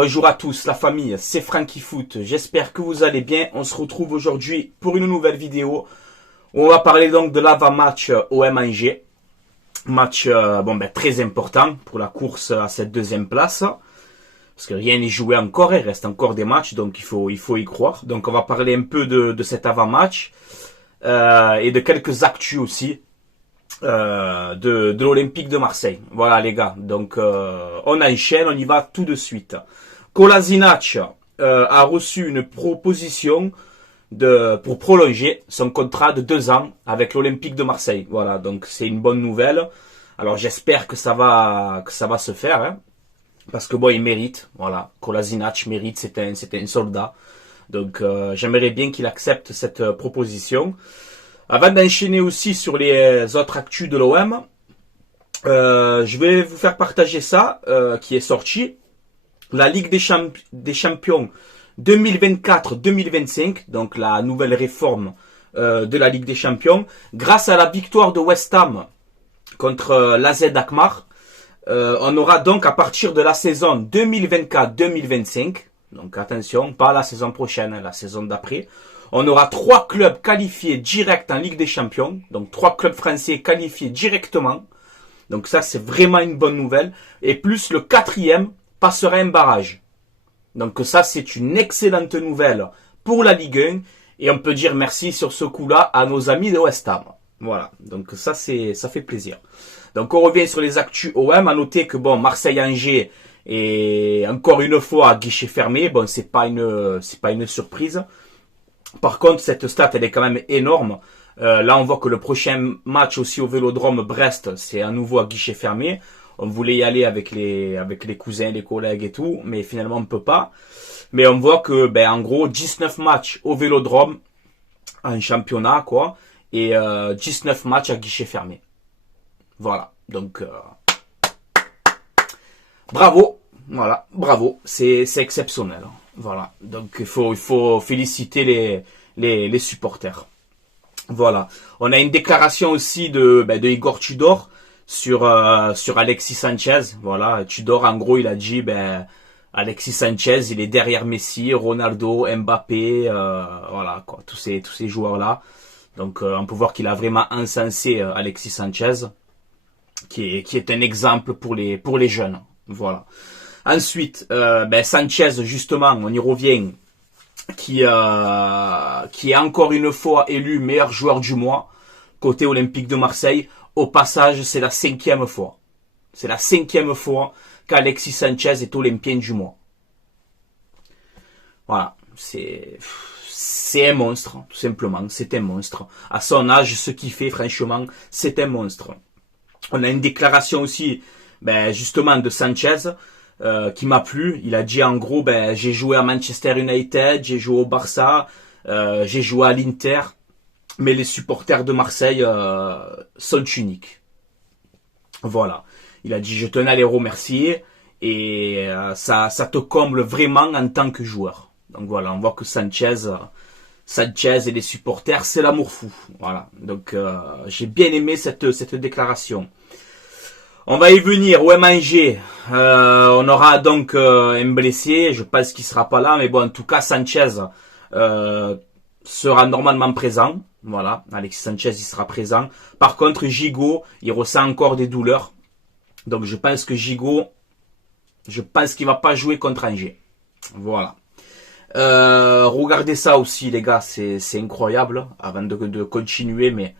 Bonjour à tous, la famille, c'est Franky Foot. J'espère que vous allez bien. On se retrouve aujourd'hui pour une nouvelle vidéo où on va parler donc de l'avant-match OM Angers. Match très important pour la course à cette deuxième place. Parce que rien n'est joué encore, il reste encore des matchs, donc il faut y croire. Donc on va parler un peu de cet avant-match et de quelques actus aussi de l'Olympique de Marseille. Voilà les gars, donc on enchaîne, on y va tout de suite. Kolasinac a reçu une proposition pour prolonger son contrat de 2 ans avec l'Olympique de Marseille. Voilà, donc c'est une bonne nouvelle. Alors j'espère que ça va se faire, hein, parce que bon, il mérite. Voilà, Kolasinac mérite, c'était un soldat. Donc j'aimerais bien qu'il accepte cette proposition. Avant d'enchaîner aussi sur les autres actus de l'OM, je vais vous faire partager ça qui est sorti. La Ligue des Champions 2024-2025, donc la nouvelle réforme de la Ligue des Champions, grâce à la victoire de West Ham contre l'AZ Alkmaar, on aura donc à partir de la saison 2024-2025, donc attention, pas la saison prochaine, la saison d'après, on aura 3 clubs qualifiés directs en Ligue des Champions, donc 3 clubs français qualifiés directement, donc ça c'est vraiment une bonne nouvelle, et plus le 4e passera un barrage. Donc ça c'est une excellente nouvelle pour la Ligue 1, et on peut dire merci sur ce coup-là à nos amis de West Ham. Voilà, donc ça fait plaisir. Donc on revient sur les actus OM, à noter que bon, Marseille-Angers est encore une fois à guichet fermé, bon c'est pas une surprise. Par contre, cette stat, elle est quand même énorme. Là, on voit que le prochain match aussi au Vélodrome Brest, c'est à nouveau à guichet fermé. On voulait y aller avec les cousins, les collègues et tout, mais finalement, on ne peut pas. Mais on voit que, en gros, 19 matchs au Vélodrome en championnat, quoi, et 19 matchs à guichet fermé. Voilà. Donc, bravo. Voilà, bravo. C'est exceptionnel. Voilà, donc il faut féliciter les supporters. Voilà, on a une déclaration aussi de Igor Tudor sur Alexis Sanchez. Voilà, Tudor en gros il a dit Alexis Sanchez il est derrière Messi, Ronaldo, Mbappé, voilà quoi, tous ces joueurs là. Donc on peut voir qu'il a vraiment encensé Alexis Sanchez, qui est un exemple pour les jeunes. Voilà. Ensuite, Sanchez, justement, on y revient, qui est encore une fois élu meilleur joueur du mois, côté Olympique de Marseille. Au passage, c'est la 5e fois. C'est la 5e fois qu'Alexis Sanchez est Olympien du mois. Voilà, c'est un monstre, tout simplement, c'est un monstre. À son âge, ce qu'il fait, franchement, c'est un monstre. On a une déclaration aussi, justement, de Sanchez, qui m'a plu. Il a dit en gros, j'ai joué à Manchester United, j'ai joué au Barça, j'ai joué à l'Inter, mais les supporters de Marseille sont uniques. Voilà. Il a dit, je tenais à les remercier, et ça te comble vraiment en tant que joueur. Donc voilà, on voit que Sanchez et les supporters, c'est l'amour fou. Voilà. Donc j'ai bien aimé cette déclaration. On va y venir, OM Angers, on aura donc un blessé, je pense qu'il sera pas là, mais bon, en tout cas, Sanchez sera normalement présent, voilà, Alexis Sanchez, il sera présent. Par contre, Gigot, il ressent encore des douleurs, donc je pense que Gigot, qu'il va pas jouer contre Angers, voilà. Regardez ça aussi, les gars, c'est incroyable, avant de continuer, mais...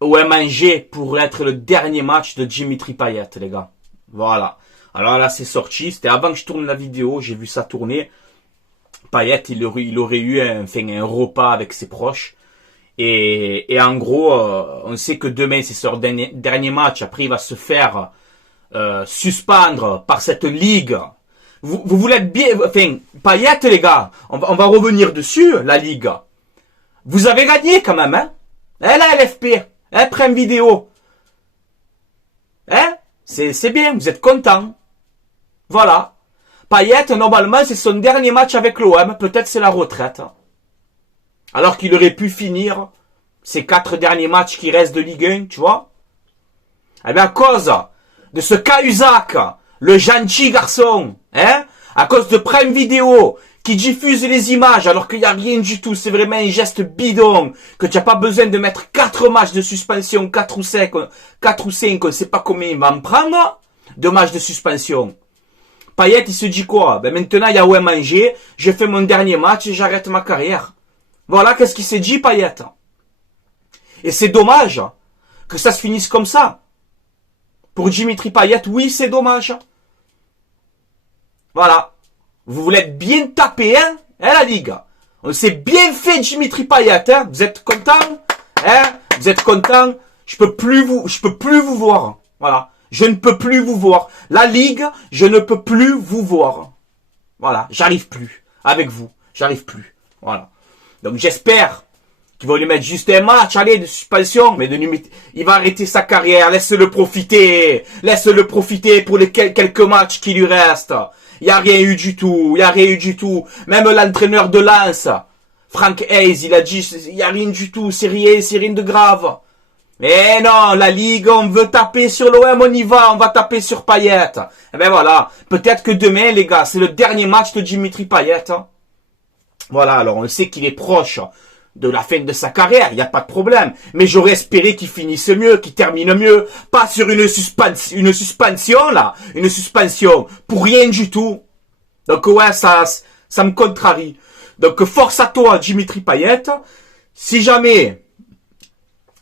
OM Angers pourrait être le dernier match de Dimitri Payet, les gars. Voilà. Alors là, c'est sorti. C'était avant que je tourne la vidéo. J'ai vu ça tourner. Payet, il aurait eu un repas avec ses proches. Et en gros, on sait que demain, c'est son dernier match. Après, il va se faire suspendre par cette ligue. Vous voulez être bien... Enfin, Payet, les gars, on va revenir dessus, la ligue. Vous avez gagné quand même, hein? La LFP. Prime Vidéo. C'est bien, vous êtes content. Voilà. Payet, normalement, c'est son dernier match avec l'OM. Peut-être c'est la retraite. Alors qu'il aurait pu finir ces 4 derniers matchs qui restent de Ligue 1, tu vois. Eh bien, à cause de ce Cahuzac, le gentil garçon, À cause de Prime Video, qui diffuse les images alors qu'il n'y a rien du tout. C'est vraiment un geste bidon. Que tu n'as pas besoin de mettre 4 matchs de suspension, 4 ou 5, on ne sait pas combien il va me prendre de matchs de suspension. Payet, il se dit quoi? Ben maintenant, il y a OM Angers, je fais mon dernier match et j'arrête ma carrière. Voilà qu'est-ce qu'il s'est dit, Payet. Et c'est dommage que ça se finisse comme ça. Pour Dimitri Payet, oui, c'est dommage. Voilà. Vous voulez être bien tapé, hein, la Ligue. On s'est bien fait, Dimitri Payet, hein. Vous êtes content? Hein? Vous êtes content? Je peux plus vous voir. Voilà. Je ne peux plus vous voir. La Ligue, je ne peux plus vous voir. Voilà. J'arrive plus. Avec vous. J'arrive plus. Voilà. Donc, j'espère qu'ils vont lui mettre juste un match, allez, de suspension, mais il va arrêter sa carrière. Laisse-le profiter. Laisse-le profiter pour les quelques matchs qui lui restent. Il n'y a rien eu du tout. Il n'y a rien eu du tout. Même l'entraîneur de Lens, Frank Hayes, il a dit, il n'y a rien du tout. C'est rien de grave. Mais non, la Ligue, on veut taper sur l'OM, on y va, on va taper sur Payet. Et ben voilà, peut-être que demain, les gars, c'est le dernier match de Dimitri Payet. Voilà, alors on sait qu'il est proche de la fin de sa carrière, il n'y a pas de problème. Mais j'aurais espéré qu'il finisse mieux, qu'il termine mieux. Pas sur une suspension, là. Une suspension pour rien du tout. Donc ouais, ça me contrarie. Donc force à toi, Dimitri Payet. Si jamais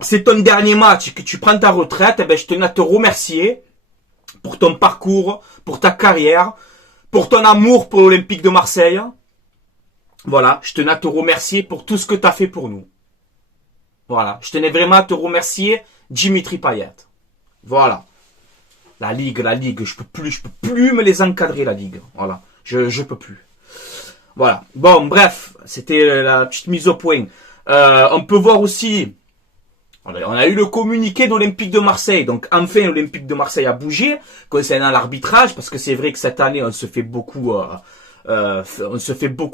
c'est ton dernier match et que tu prends ta retraite, eh ben, je tenais à te remercier pour ton parcours, pour ta carrière, pour ton amour pour l'Olympique de Marseille. Voilà, je tenais à te remercier pour tout ce que tu as fait pour nous. Voilà, je tenais vraiment à te remercier, Dimitri Payet. Voilà. La Ligue, je peux plus me les encadrer, la Ligue. Voilà, je peux plus. Voilà. Bon, bref, c'était la petite mise au point. On peut voir aussi, on a eu le communiqué d'Olympique de Marseille. Donc, enfin, l'Olympique de Marseille a bougé concernant l'arbitrage, parce que c'est vrai que cette année, on se fait beaucoup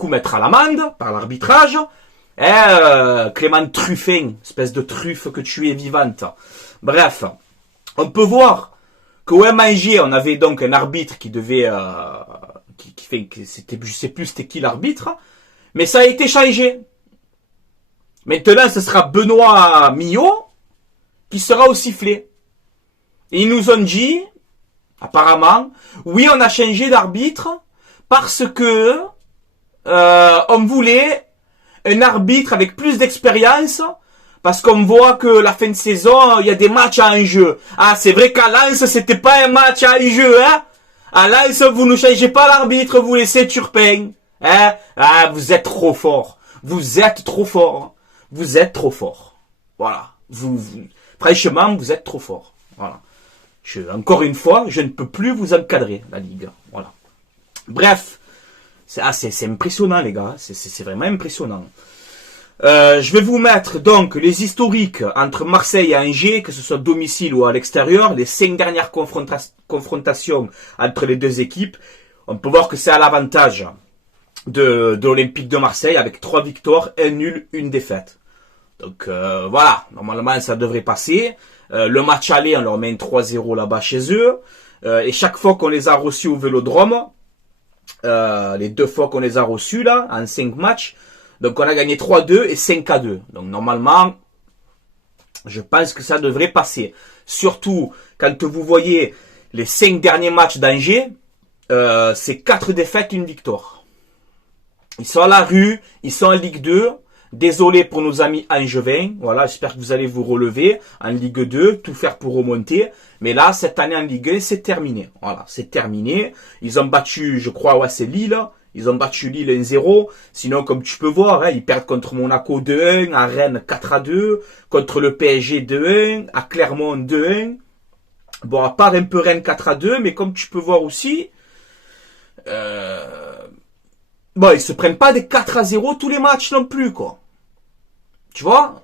mettre à l'amende par l'arbitrage. Clément Truffin, espèce de truffe que tu es vivante. Bref, on peut voir qu'au MNG, on avait donc un arbitre qui devait, c'était, je sais plus c'était qui l'arbitre, mais ça a été changé. Maintenant, ce sera Benoît Millot qui sera au sifflet. Et ils nous ont dit, apparemment, oui, on a changé d'arbitre parce que on voulait un arbitre avec plus d'expérience, parce qu'on voit que la fin de saison, il y a des matchs à enjeu. Ah, c'est vrai qu'à Lens, c'était pas un match à enjeu, hein. À Lens, vous ne changez pas l'arbitre, vous laissez Turpin. Hein. Ah, vous êtes trop fort. Vous êtes trop fort. Vous êtes trop fort. Voilà. Franchement, vous êtes trop fort. Voilà. Encore une fois, je ne peux plus vous encadrer, la Ligue. Voilà. Bref. C'est impressionnant, les gars. C'est vraiment impressionnant. Je vais vous mettre donc les historiques entre Marseille et Angers, que ce soit domicile ou à l'extérieur, les 5 dernières confrontations entre les deux équipes. On peut voir que c'est à l'avantage de l'Olympique de Marseille avec 3 victoires, 1 nul, 1 défaite. Donc voilà, normalement ça devrait passer. Le match aller, on leur met un 3-0 là-bas chez eux. Et chaque fois qu'on les a reçus au Vélodrome, les 2 fois qu'on les a reçus là, en 5 matchs, donc on a gagné 3-2 et 5-2. Donc normalement, je pense que ça devrait passer. Surtout quand vous voyez les 5 derniers matchs d'Angers, c'est 4 défaites, 1 victoire. Ils sont à la rue, ils sont en Ligue 2. Désolé pour nos amis angevins. Voilà, j'espère que vous allez vous relever en Ligue 2, tout faire pour remonter. Mais là, cette année en Ligue 1, c'est terminé. Voilà, c'est terminé. Ils ont battu, je crois, ouais, c'est Lille. Ils ont battu Lille 1-0. Sinon, comme tu peux voir, hein, ils perdent contre Monaco 2-1, à Rennes 4-2, contre le PSG 2-1, à Clermont 2-1. Bon, à part un peu Rennes 4-2, mais comme tu peux voir aussi, bon, ils se prennent pas des 4-0 tous les matchs non plus, quoi. Tu vois?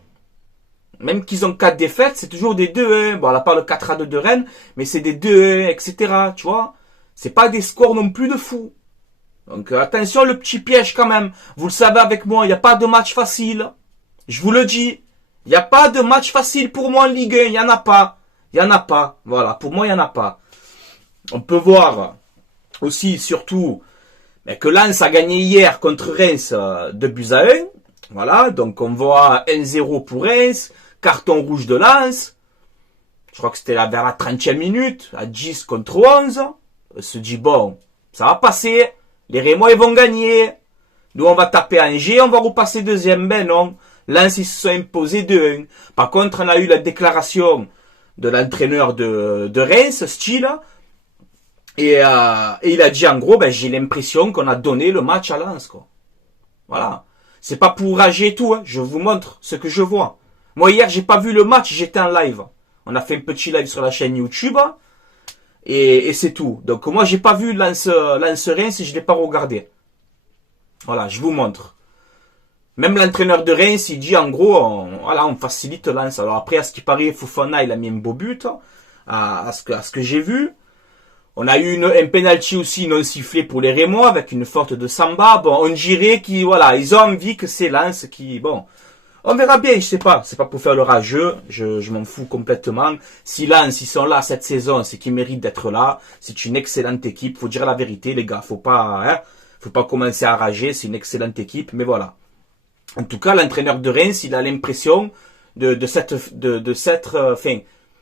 Même qu'ils ont 4 défaites, c'est toujours des 2-1. Bon, à part le 4-2 de Rennes, mais c'est des 2-1, etc. Tu vois? C'est pas des scores non plus de fou. Donc attention, le petit piège quand même. Vous le savez avec moi, il n'y a pas de match facile. Je vous le dis. Il n'y a pas de match facile pour moi en Ligue 1. Il n'y en a pas. Il n'y en a pas. Voilà, pour moi, il n'y en a pas. On peut voir aussi, surtout, Mais que Lens a gagné hier contre Reims 2-1. Voilà, donc on voit 1-0 pour Reims, carton rouge de Lens. Je crois que c'était là vers la 30e minute, à 10 contre 11. On se dit, bon, ça va passer. Les Rémois, ils vont gagner. Nous, on va taper Angers, on va repasser deuxième. Ben non. Lens, ils se sont imposés 2-1. Par contre, on a eu la déclaration de l'entraîneur de Reims, style. Et il a dit, en gros, ben, j'ai l'impression qu'on a donné le match à Lens, quoi. Voilà. C'est pas pour rager et tout, hein. Je vous montre ce que je vois. Moi, hier, j'ai pas vu le match, j'étais en live. On a fait un petit live sur la chaîne YouTube. Et c'est tout. Donc, moi, j'ai pas vu Lens-Reims, je l'ai pas regardé. Voilà, je vous montre. Même l'entraîneur de Reims, il dit, en gros, on facilite Lens. Alors après, à ce qui paraît, Fofana, il a mis un beau but, à ce que j'ai vu. On a eu un penalty aussi non sifflé pour les Rémois avec une faute de Samba. Bon, on dirait qu'ils, voilà, ils ont envie que c'est Lens qui, bon, on verra bien, je sais pas. C'est pas pour faire le rageux, je m'en fous complètement. Si Lens, ils sont là cette saison, c'est qu'ils méritent d'être là. C'est une excellente équipe, faut dire la vérité, les gars. Faut pas commencer à rager, c'est une excellente équipe, mais voilà. En tout cas, l'entraîneur de Reims, il a l'impression de cette fin.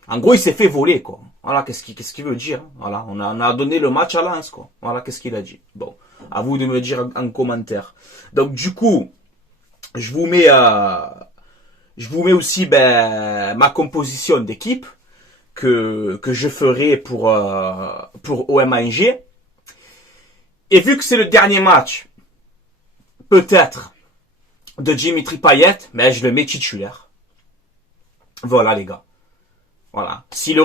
En gros, il s'est fait voler, quoi. Voilà, qu'est-ce qu'il veut dire. Voilà, on a donné le match à Lens, quoi. Voilà, qu'est-ce qu'il a dit. Bon, à vous de me dire en commentaire. Donc, du coup, je vous mets aussi, ma composition d'équipe que je ferai pour OM Angers. Et vu que c'est le dernier match, peut-être, de Dimitri Payet, mais je le mets titulaire. Voilà, les gars. Voilà. S'il y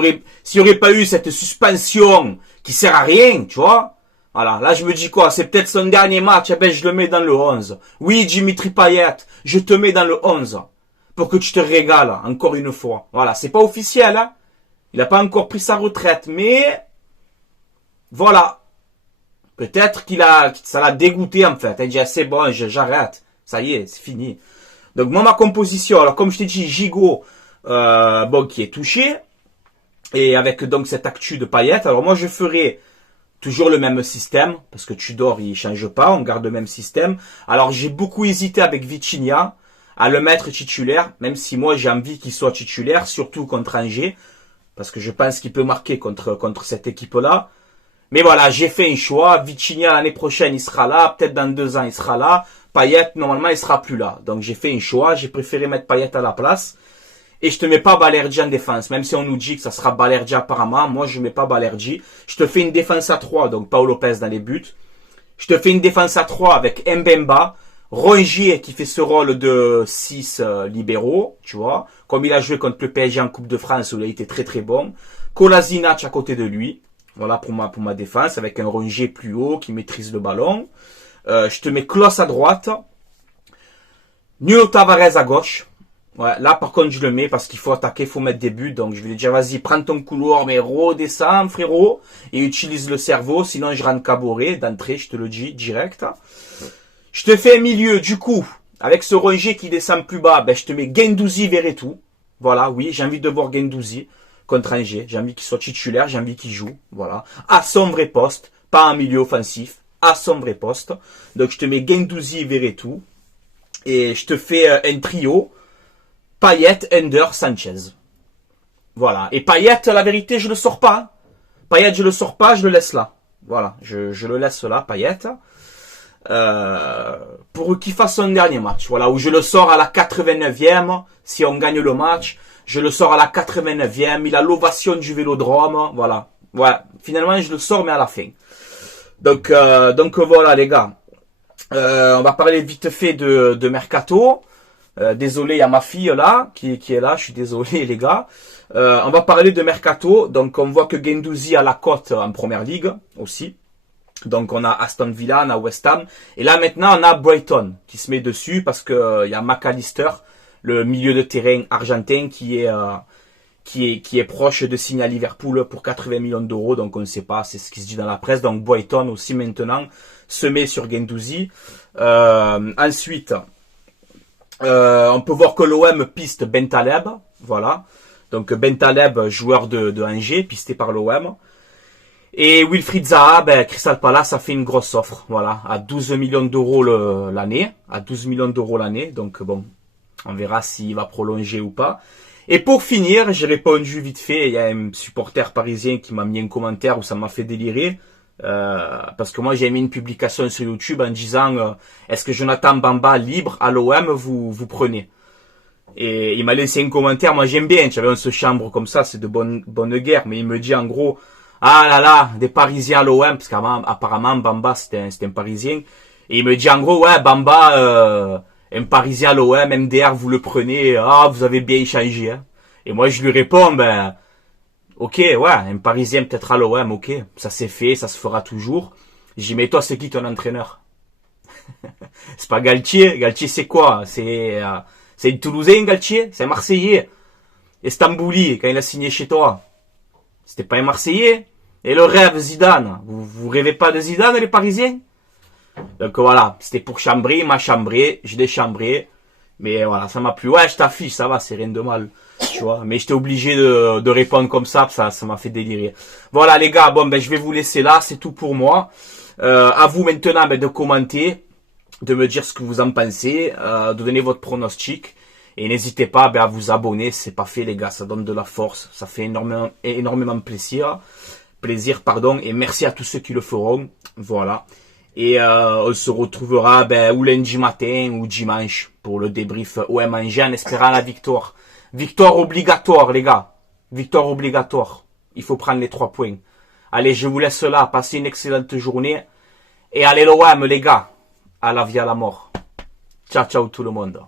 aurait pas eu cette suspension qui sert à rien, tu vois. Voilà. Là, je me dis quoi? C'est peut-être son dernier match. Eh ben, je le mets dans le 11. Oui, Dimitri Payet, je te mets dans le 11. Pour que tu te régales, encore une fois. Voilà. C'est pas officiel, hein. Il a pas encore pris sa retraite, mais, voilà. Peut-être ça l'a dégoûté, en fait. Il dit, ah, c'est bon, j'arrête. Ça y est, c'est fini. Donc, moi, ma composition, alors, comme je t'ai dit, Gigot, qui est touché, et avec donc cette actu de Payet, alors moi je ferai toujours le même système, parce que Tudor il change pas, on garde le même système. Alors j'ai beaucoup hésité avec Vitinha à le mettre titulaire, même si moi j'ai envie qu'il soit titulaire, surtout contre Angers, parce que je pense qu'il peut marquer contre cette équipe-là. Mais voilà, j'ai fait un choix, Vitinha l'année prochaine il sera là, peut-être dans 2 ans il sera là, Payet normalement il sera plus là. Donc j'ai fait un choix, j'ai préféré mettre Payet à la place. Et je te mets pas Balerdi en défense. Même si on nous dit que ça sera Balerdi apparemment. Moi, je mets pas Balerdi. Je te fais une défense à 3. Donc, Paul Lopez dans les buts. Je te fais une défense à 3 avec Mbemba. Rongier qui fait ce rôle de 6 libéraux. Tu vois. Comme il a joué contre le PSG en Coupe de France où il a été très très bon. Kolasinac à côté de lui. Voilà pour ma défense. Avec un Rongier plus haut qui maîtrise le ballon. Je te mets Klos à droite. Nuno Tavares à gauche. Ouais, là par contre je le mets parce qu'il faut attaquer, il faut mettre des buts. Donc je vais lui dire vas-y prends ton couloir mais redescends frérot et utilise le cerveau, sinon je rentre caboret d'entrée, je te le dis direct. Je te fais un milieu du coup, avec ce Rongier qui descend plus bas, je te mets Guendouzi Verretou. Voilà, oui, j'ai envie de voir Guendouzi contre Angers, j'ai envie qu'il soit titulaire, j'ai envie qu'il joue, voilà. À son vrai poste, pas en milieu offensif, à son vrai poste. Donc je te mets Guendouzi Verretou et je te fais un trio. Payet, Ender, Sanchez. Voilà. Et Payet, la vérité, je le sors pas. Payet, je le sors pas, je le laisse là. Voilà. Je le laisse là, Payet. Pour qu'il fasse son dernier match. Voilà. Où je le sors à la 89e. Si on gagne le match. Je le sors à la 89e. Il a l'ovation du Vélodrome. Voilà. Ouais. Finalement, je le sors, mais à la fin. Donc voilà, les gars. On va parler vite fait de Mercato. Désolé, il y a ma fille là qui est là, je suis désolé les gars. On va parler de Mercato. Donc on voit que Guendouzi a la cote en première ligue aussi. Donc on a Aston Villa, on a West Ham. Et là maintenant on a Brighton qui se met dessus parce que il y a McAllister, le milieu de terrain argentin qui est proche de signer à Liverpool pour 80 millions d'euros. Donc on ne sait pas, c'est ce qui se dit dans la presse. Donc Brighton aussi maintenant se met sur Guendouzi. Ensuite, on peut voir que l'OM piste Bentaleb, voilà. Donc Bentaleb, joueur de Angers, pisté par l'OM. Et Wilfried Zaha, ben, Crystal Palace a fait une grosse offre, voilà, à 12 millions d'euros l'année, à 12 millions d'euros l'année, donc bon, on verra s'il va prolonger ou pas. Et pour finir, j'ai répondu vite fait, il y a un supporter parisien qui m'a mis un commentaire où ça m'a fait délirer, parce que moi j'ai mis une publication sur YouTube en disant est-ce que Jonathan Bamba libre à l'OM vous prenez? Et il m'a laissé un commentaire, moi j'aime bien, tu vois, on se chambre comme ça, c'est de bonne guerre, mais il me dit en gros, ah là là, des Parisiens à l'OM, parce qu'apparemment Bamba c'était un Parisien, et il me dit en gros, ouais Bamba, un Parisien à l'OM, MDR vous le prenez, ah vous avez bien changé, hein. Et moi je lui réponds, ben, ok, ouais, un Parisien peut-être à l'OM, ok, ça s'est fait, ça se fera toujours. J'ai dit, mais toi c'est qui ton entraîneur? C'est pas Galtier, Galtier c'est quoi? C'est un Toulousain, Galtier? C'est un Marseillais. Estambouli, quand il a signé chez toi, c'était pas un Marseillais. Et le rêve, Zidane. Vous rêvez pas de Zidane, les Parisiens? Donc voilà, c'était pour chambrer, il m'a chambré, je l'ai chambré. Mais voilà, ça m'a plu. Ouais, je t'affiche, ça va, c'est rien de mal. Tu vois, mais j'étais obligé de répondre comme ça m'a fait délirer. Voilà les gars, bon ben je vais vous laisser là, c'est tout pour moi. À vous maintenant ben, de commenter, de me dire ce que vous en pensez, de donner votre pronostic. Et n'hésitez pas ben, à vous abonner, c'est pas fait les gars, ça donne de la force, ça fait énormément plaisir. Et merci à tous ceux qui le feront. Voilà. Et on se retrouvera ben, ou lundi matin ou dimanche pour le débrief OM Angers en espérant la victoire. Victoire obligatoire les gars. Victoire obligatoire. Il faut prendre les 3 points. Allez, je vous laisse là. Passez une excellente journée. Et allez l'OM les gars. À la vie à la mort. Ciao ciao tout le monde.